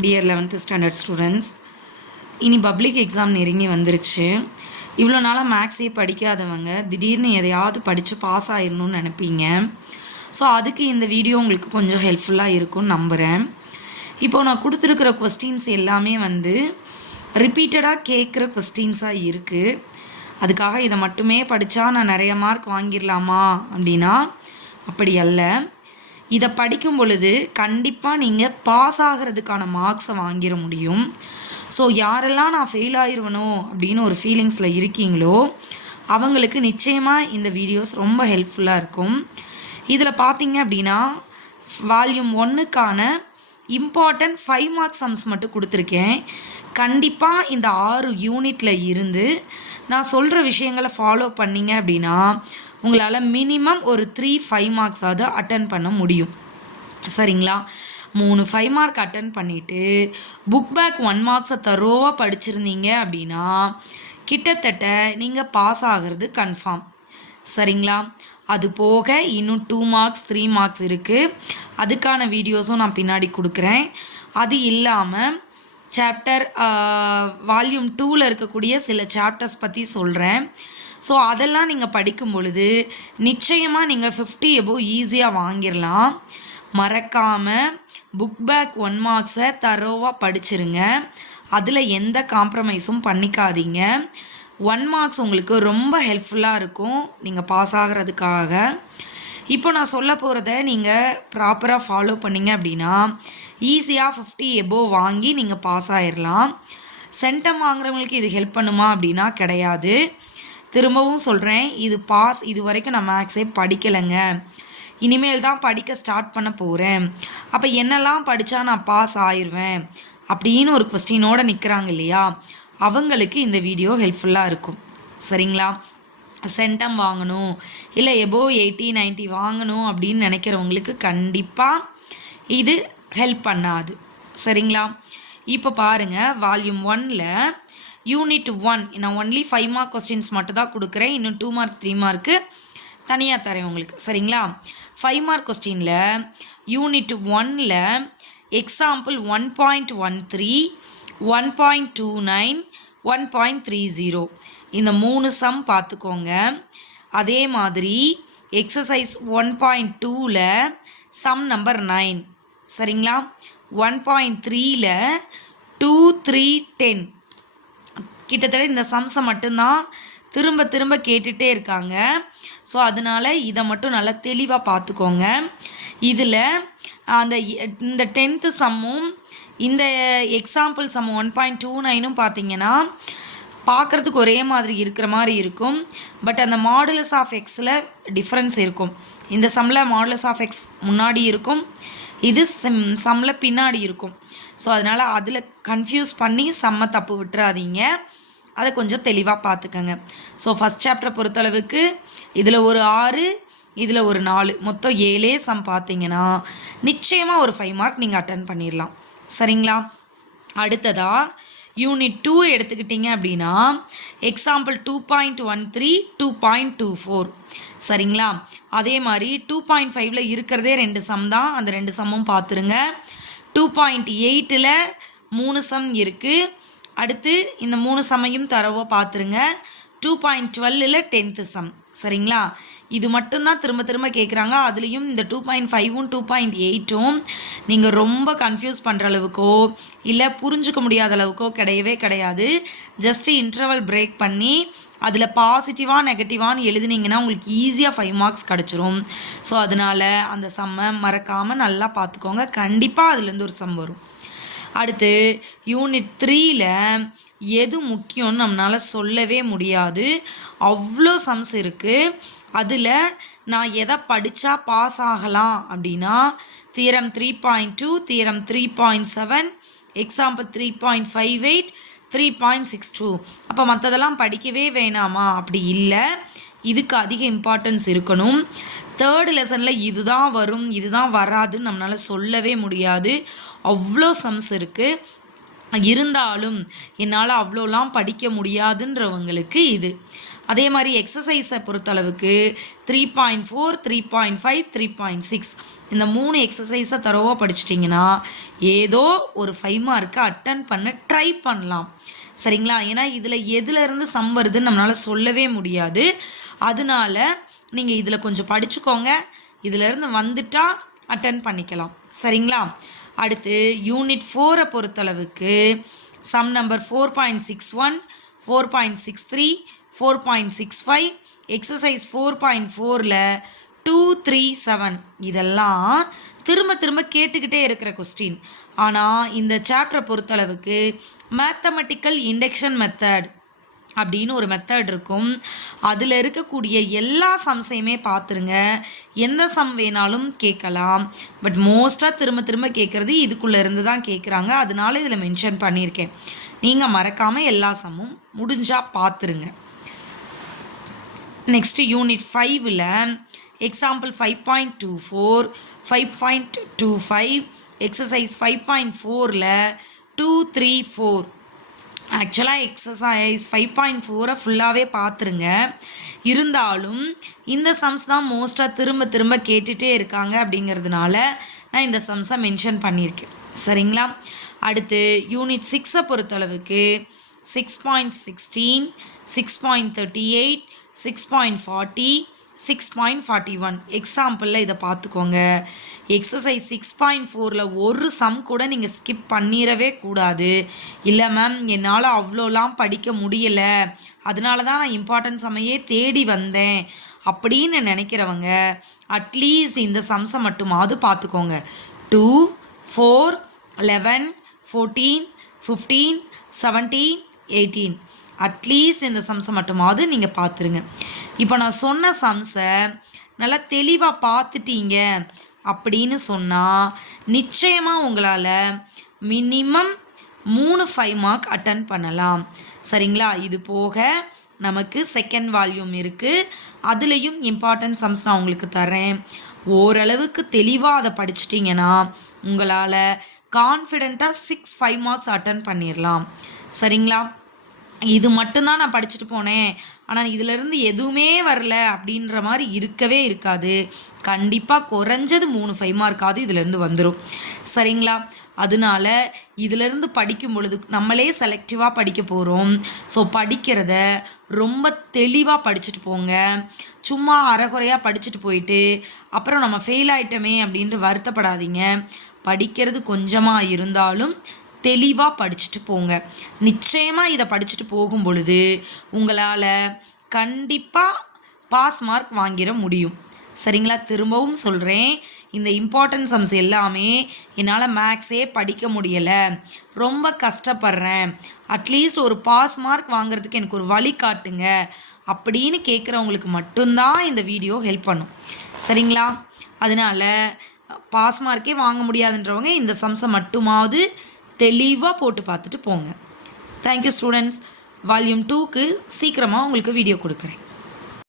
Dear 11th standard students, இனி public exam நெருங்கி வந்துருச்சு. இவ்வளோ நாளாக மேக்ஸே படிக்காதவங்க திடீர்னு எதையாவது படித்து பாஸ் ஆயிடணும்னு நினைப்பீங்க. ஸோ அதுக்கு இந்த வீடியோ உங்களுக்கு கொஞ்சம் ஹெல்ப்ஃபுல்லாக இருக்கும்னு நம்புகிறேன். இப்போது நான் கொடுத்துருக்குற கொஸ்டின்ஸ் எல்லாமே ரிப்பீட்டடாக கேட்குற கொஸ்டின்ஸாக இருக்குது. அதுக்காக இதை மட்டுமே படித்தா நான் நிறைய மார்க் வாங்கிடலாமா அப்படின்னா அப்படி அல்ல. இதை படிக்கும் பொழுது கண்டிப்பாக நீங்கள் பாஸ் ஆகிறதுக்கான மார்க்ஸை வாங்கிட முடியும். ஸோ யாரெல்லாம் நான் ஃபெயில் ஆயிடுவனோ அப்படின்னு ஒரு ஃபீலிங்ஸில் இருக்கீங்களோ அவங்களுக்கு நிச்சயமாக இந்த வீடியோஸ் ரொம்ப ஹெல்ப்ஃபுல்லாக இருக்கும். இதில் பார்த்தீங்க அப்படின்னா வால்யூம் 1க்கான இம்பார்ட்டன்ட் 5 மார்க்ஸ் சம்ஸ் மட்டும் கொடுத்துருக்கேன். கண்டிப்பாக இந்த 6 யூனிட்டில் இருந்து நான் சொல்கிற விஷயங்களை ஃபாலோ பண்ணிங்க அப்படின்னா உங்களால் மினிமம் ஒரு 3-5 மார்க்ஸாவது அட்டன் பண்ண முடியும். சரிங்களா? 3 5 மார்க் அட்டன் பண்ணிவிட்டு புக் பேக் 1 மார்க்ஸை தரோவாக படிச்சிருந்தீங்க அப்படின்னா கிட்டத்தட்ட நீங்கள் பாஸ் ஆகிறது கன்ஃபார்ம். சரிங்களா? அது போக இன்னும் 2 மார்க்ஸ் 3 மார்க்ஸ் இருக்குது. அதுக்கான வீடியோஸும் நான் பின்னாடி கொடுக்குறேன். அது இல்லாமல் சாப்டர் வால்யூம் 2ல் இருக்கக்கூடிய சில சாப்டர்ஸ் பற்றி சொல்கிறேன். ஸோ அதெல்லாம் நீங்கள் படிக்கும் பொழுது நிச்சயமாக நீங்கள் 50 எபோவ் ஈஸியாக வாங்கிடலாம். மறக்காமல் புக் பேக் 1 மார்க்ஸை தரோவாக படிச்சிருங்க. அதில் எந்த காம்ப்ரமைஸும் பண்ணிக்காதீங்க. 1 மார்க்ஸ் உங்களுக்கு ரொம்ப ஹெல்ப்ஃபுல்லாக இருக்கும் நீங்கள் பாஸ் ஆகிறதுக்காக. இப்போ நான் சொல்ல போகிறத நீங்கள் ப்ராப்பராக ஃபாலோ பண்ணிங்க அப்படின்னா ஈஸியாக 50 எபோவ் வாங்கி நீங்கள் பாஸ் ஆகிடலாம். சென்டம் வாங்குறவங்களுக்கு இது ஹெல்ப் பண்ணுமா அப்படின்னா கிடையாது. திரும்பவும் சொல்கிறேன், இது வரைக்கும் நான் மேக்ஸே படிக்கலைங்க, இனிமேல் தான் படிக்க ஸ்டார்ட் பண்ண போகிறேன், அப்போ என்னெல்லாம் படித்தா நான் பாஸ் ஆயிடுவேன் அப்படின்னு ஒரு கொஸ்டினோடு நிற்கிறாங்க இல்லையா, அவங்களுக்கு இந்த வீடியோ ஹெல்ப்ஃபுல்லாக இருக்கும். சரிங்களா? சென்டம் வாங்கணும் இல்லை எபோவ் 80-90 வாங்கணும் அப்படின்னு நினைக்கிறவங்களுக்கு கண்டிப்பாக இது ஹெல்ப் பண்ணாது. சரிங்களா? இப்போ பாருங்கள், வால்யூம் 1ல் யூனிட் 1 நான் ஒன்லி 5 மார்க் கொஸ்டின்ஸ் மட்டும் தான் கொடுக்குறேன். இன்னும் 2 மார்க் 3 மார்க்கு தனியாக தரேன் உங்களுக்கு. சரிங்களா? 5 மார்க் கொஸ்டினில் யூனிட் 1ல் எக்ஸாம்பிள் 1.13, 1.29, 1.30 இந்த 3 சம் பார்த்துக்கோங்க. அதே மாதிரி எக்ஸசைஸ் 1.2ல் சம் நம்பர் 9. சரிங்களா? 1.3ல் 2, 3, 10 கிட்டத்தட்ட இந்த சம்ஸை மட்டும்தான் திரும்ப திரும்ப கேட்டுகிட்டே இருக்காங்க. ஸோ அதனால் இதை மட்டும் நல்லா தெளிவாக பார்த்துக்கோங்க. இதில் இந்த 10th சம்மும் இந்த எக்ஸாம்பிள் சம் 1.29ம் பார்த்தீங்கன்னா பார்க்குறதுக்கு ஒரே மாதிரி இருக்கிற மாதிரி இருக்கும். பட் அந்த மாடுலஸ் ஆஃப் எக்ஸில் டிஃப்ரென்ஸ் இருக்கும். இந்த சம்மில் மாடுலஸ் ஆஃப் எக்ஸ் முன்னாடி இருக்கும், இது சம்மில் பின்னாடி இருக்கும். ஸோ அதனால் அதில் கன்ஃபியூஸ் பண்ணி சம்மை தப்பு விட்டுறாதீங்க. அதை கொஞ்சம் தெளிவாக பார்த்துக்கங்க. ஸோ ஃபஸ்ட் சாப்டரை பொறுத்தளவுக்கு இதில் ஒரு 6, இதில் ஒரு 4, மொத்தம் 7 சம் பார்த்தீங்கன்னா நிச்சயமாக ஒரு 5 மார்க் நீங்கள் அட்டன் பண்ணிடலாம். சரிங்களா? அடுத்ததாக யூனிட் 2 எடுத்துக்கிட்டிங்க அப்படின்னா எக்ஸாம்பிள் 2.13, 2.24. சரிங்களா? அதே மாதிரி 2.5ல் இருக்கிறதே 2 சம் தான், அந்த 2 சம்மும் பார்த்துருங்க. 2.8ல் 3 சம் இருக்குது. அடுத்து இந்த 3 சம்மையும் தரவோ பார்த்துருங்க. 2.12ல் 10th சம். சரிங்களா? இது மட்டும்தான் திரும்ப திரும்ப கேட்குறாங்க. அதுலேயும் இந்த 2.5ம் 2.8ம் நீங்கள் ரொம்ப கன்ஃபியூஸ் பண்ணுற அளவுக்கோ இல்லை புரிஞ்சுக்க முடியாத அளவுக்கோ கிடையவே கிடையாது. ஜஸ்ட்டு இன்டர்வல் பிரேக் பண்ணி அதில் பாசிட்டிவாக நெகட்டிவான்னு எழுதுனீங்கன்னா உங்களுக்கு ஈஸியாக 5 மார்க்ஸ் கிடச்சிரும். ஸோ அதனால் அந்த சம்மை மறக்காமல் நல்லா பார்த்துக்கோங்க. கண்டிப்பாக அதுலேருந்து ஒரு சம் வரும். அடுத்து யூனிட் 3ல் எது முக்கியம்னு நம்மளால் சொல்லவே முடியாது, அவ்வளோ சம்ஸ் இருக்குது. அதில் நான் எதை படித்தா பாஸ் ஆகலாம் அப்படின்னா தியரம் 3.2, தியரம் 3.7, எக்ஸாம்பிள் 3.58, 3.62. அப்போ மற்றதெல்லாம் படிக்கவே வேணாமா? அப்படி இல்லை, இதுக்கு அதிக இம்பார்ட்டன்ஸ் இருக்கணும். 3rd லெசனில் இதுதான் வரும் இதுதான் வராதுன்னு நம்மளால் சொல்லவே முடியாது, அவ்வளோ சம்ஸ் இருக்குது. இருந்தாலும் என்னால் அவ்வளோலாம் படிக்க முடியாதுன்றவங்களுக்கு இது. அதே மாதிரி எக்ஸசைஸை பொறுத்தளவுக்கு 3.4 3.5 3.6 இந்த 3 எக்ஸசைஸை தரோவாக படிச்சிட்டிங்கன்னா ஏதோ ஒரு 5 மார்க்கு அட்டன் பண்ண ட்ரை பண்ணலாம். சரிங்களா? ஏன்னா இதில் எதுலேருந்து சம் வருதுன்னு நம்மளால் சொல்லவே முடியாது. அதனால நீங்கள் இதில் கொஞ்சம் படிச்சுக்கோங்க. இதிலேருந்து வந்துட்டால் அட்டன் பண்ணிக்கலாம். சரிங்களா? அடுத்து யூனிட் 4 பொறுத்தளவுக்கு சம் நம்பர் 4.61 4.63 4.65 எக்ஸசைஸ் 4.4ல் 2 3 7 இதெல்லாம் திரும்ப திரும்ப கேட்டுக்கிட்டே இருக்கிற கொஸ்டின். ஆனால் இந்த சாப்டரை பொறுத்தளவுக்கு மேத்தமெட்டிக்கல் இண்டக்ஷன் மெத்தட் அப்படின்னு ஒரு மெத்தட் இருக்கும். அதில் இருக்கக்கூடிய எல்லா சம்ஸையுமே பார்த்துருங்க. எந்த சம் வேணாலும் கேட்கலாம். பட் மோஸ்ட்டாக திரும்ப திரும்ப கேட்குறது இதுக்குள்ளே இருந்து தான் கேட்குறாங்க. அதனால இதில் மென்ஷன் பண்ணியிருக்கேன். நீங்கள் மறக்காமல் எல்லா சம்மும் முடிஞ்சால் பார்த்துருங்க. நெக்ஸ்ட்டு யூனிட் 5ல் எக்ஸாம்பிள் 5.24 5.25 எக்ஸசைஸ் 5.4ல் 2 3 4 ஆக்சுவலாக எக்ஸசைஸ் 5.4 ஃபுல்லாகவே பார்த்துருங்க. இருந்தாலும் இந்த சம்ஸ் தான் மோஸ்ட்டாக திரும்ப திரும்ப கேட்டுகிட்டே இருக்காங்க. அப்படிங்கிறதுனால நான் இந்த சம்ஸை மென்ஷன் பண்ணியிருக்கேன். சரிங்களா? அடுத்து யூனிட் 6 பொறுத்தளவுக்கு 6.16 6.38 6.40 6.41 எக்ஸாம்பிளில் இதை பார்த்துக்கோங்க. எக்ஸசைஸ் 6.4ல் ஒரு சம் கூட நீங்கள் ஸ்கிப் பண்ணிடவே கூடாது. இல்லை மேம் என்னால் அவ்வளோலாம் படிக்க முடியலை, அதனால தான் நான் இம்பார்ட்டன்ட் சம்மையே தேடி வந்தேன் அப்படின்னு நினைக்கிறவங்க அட்லீஸ்ட் இந்த சம்ஸை மட்டுமாவது பார்த்துக்கோங்க. 2 4 11 14 15 17 18 அட்லீஸ்ட் இந்த சம்ஸை மட்டுமாவது நீங்கள் பார்த்துருங்க. இப்போ நான் சொன்ன சம்ஸை நல்லா தெளிவாக பார்த்துட்டீங்க அப்படின்னு சொன்னால் நிச்சயமாக உங்களால் மினிமம் 3 5 மார்க் அட்டன் பண்ணலாம். சரிங்களா? இது போக நமக்கு செகண்ட் வால்யூம் இருக்குது. அதுலேயும் இம்பார்ட்டன்ட் சம்ஸ் நான் உங்களுக்கு தரேன். ஓரளவுக்கு தெளிவாக அதை படிச்சிட்டிங்கன்னா உங்களால் கான்ஃபிடெண்ட்டாக 6 5 மார்க்ஸ் அட்டன் பண்ணிடலாம். சரிங்களா? இது மட்டும்தான் நான் படிச்சுட்டு போனேன், ஆனால் இதிலேருந்து எதுவுமே வரல அப்படின்ற மாதிரி இருக்கவே இருக்காது. கண்டிப்பாக குறைஞ்சது 3 5 மார்க்காவது இதிலேருந்து வந்துடும். சரிங்களா? அதனால இதிலேருந்து படிக்கும் பொழுது நம்மளே செலக்டிவாக படிக்க போகிறோம். ஸோ படிக்கிறத ரொம்ப தெளிவாக படிச்சுட்டு போங்க. சும்மா அரைகுறையாக படிச்சுட்டு போயிட்டு அப்புறம் நம்ம ஃபெயில் ஆகிட்டோமே அப்படின்ட்டு வருத்தப்படாதீங்க. படிக்கிறது கொஞ்சமாக இருந்தாலும் தெளிவாக படிச்சுட்டு போங்க. நிச்சயமாக இதை படிச்சுட்டு போகும் பொழுது உங்களால் கண்டிப்பாக பாஸ் மார்க் வாங்கிட முடியும். சரிங்களா? திரும்பவும் சொல்கிறேன், இந்த இம்பார்ட்டன்ட் சம்ஸ் எல்லாமே என்னால் மேக்ஸே படிக்க முடியலை, ரொம்ப கஷ்டப்படுறேன், அட்லீஸ்ட் ஒரு பாஸ் மார்க் வாங்குறதுக்கு எனக்கு ஒரு வழி காட்டுங்க அப்படின்னு கேட்குறவங்களுக்கு மட்டும்தான் இந்த வீடியோ ஹெல்ப் பண்ணும். சரிங்களா? அதனால் பாஸ் மார்க்கே வாங்க முடியாதுன்றவங்க இந்த சம்ஸை மட்டுமாவது தெளிவாக போட்டு பார்த்துட்டு போங்க. Thank you students. வால்யூம் 2க்கு சீக்கிரமாக உங்களுக்கு வீடியோ கொடுக்குறேன்.